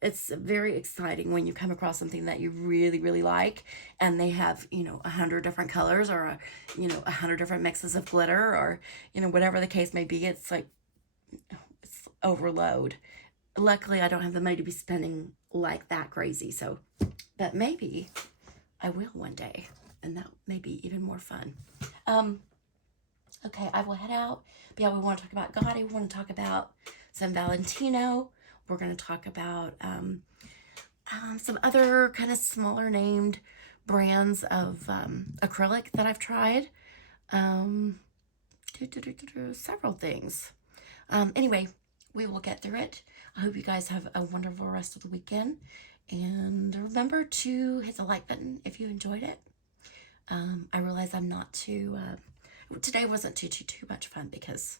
it's very exciting when you come across something that you really, really like, and they have, 100 different colors, or, 100 different mixes of glitter, or, whatever the case may be. It's like, it's overload. Luckily, I don't have the money to be spending like that crazy. So, but maybe I will one day, and that may be even more fun. Okay, I will head out. But yeah, we want to talk about Gaudy. We want to talk about some Valentino. We're going to talk about some other kind of smaller named brands of acrylic that I've tried. Several things. Anyway, we will get through it. I hope you guys have a wonderful rest of the weekend. And remember to hit the like button if you enjoyed it. I realize I'm not too... today wasn't too much fun because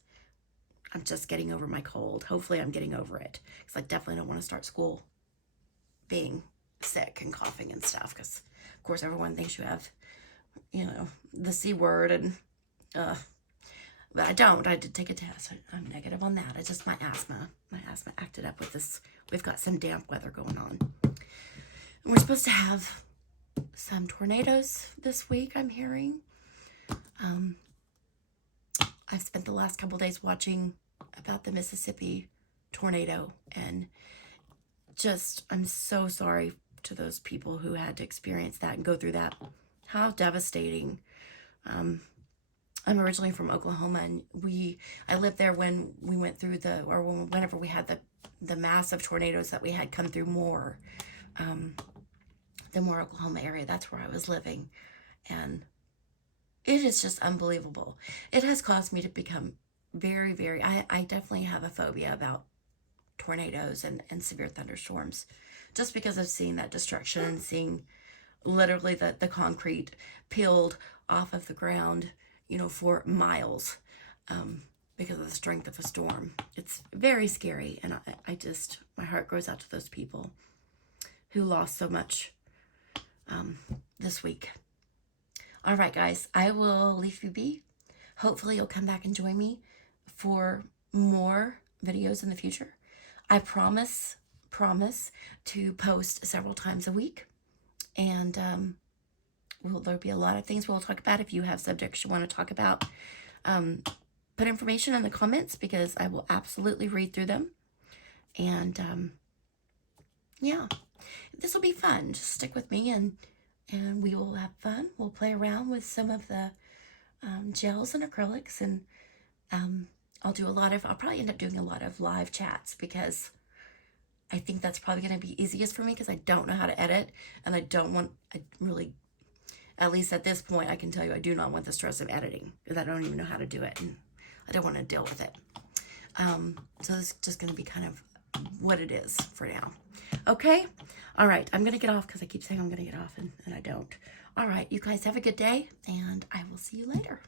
I'm just getting over my cold. Hopefully I'm getting over it, because I definitely don't want to start school being sick and coughing and stuff, because of course everyone thinks you have, the C word, and but I don't. I did take a test. I'm negative on that. It's just my asthma. My asthma acted up with this. We've got some damp weather going on. And we're supposed to have some tornadoes this week, I'm hearing. I've spent the last couple days watching about the Mississippi tornado, and just, I'm so sorry to those people who had to experience that and go through that. How devastating. I'm originally from Oklahoma, and I lived there when we went through whenever we had the massive tornadoes that we had come through the Moore, Oklahoma area. That's where I was living, and it is just unbelievable. It has caused me to become very, very, I definitely have a phobia about tornadoes and severe thunderstorms, just because of seeing that destruction and seeing literally the concrete peeled off of the ground, for miles, because of the strength of a storm. It's very scary, and my heart goes out to those people who lost so much this week. All right, guys, I will leave you be. Hopefully you'll come back and join me for more videos in the future. I promise to post several times a week, and there'll be a lot of things we'll talk about. If you have subjects you want to talk about, put information in the comments, because I will absolutely read through them. And yeah, this will be fun. Just stick with me, and we will have fun. We'll play around with some of the gels and acrylics, and I'll probably end up doing a lot of live chats, because I think that's probably going to be easiest for me, because I don't know how to edit, and I really, at least at this point, I can tell you I do not want the stress of editing, because I don't even know how to do it, and I don't want to deal with it. So it's just going to be kind of what it is for now. Okay? All right. I'm going to get off, because I keep saying I'm going to get off, and I don't. All right. You guys have a good day, and I will see you later.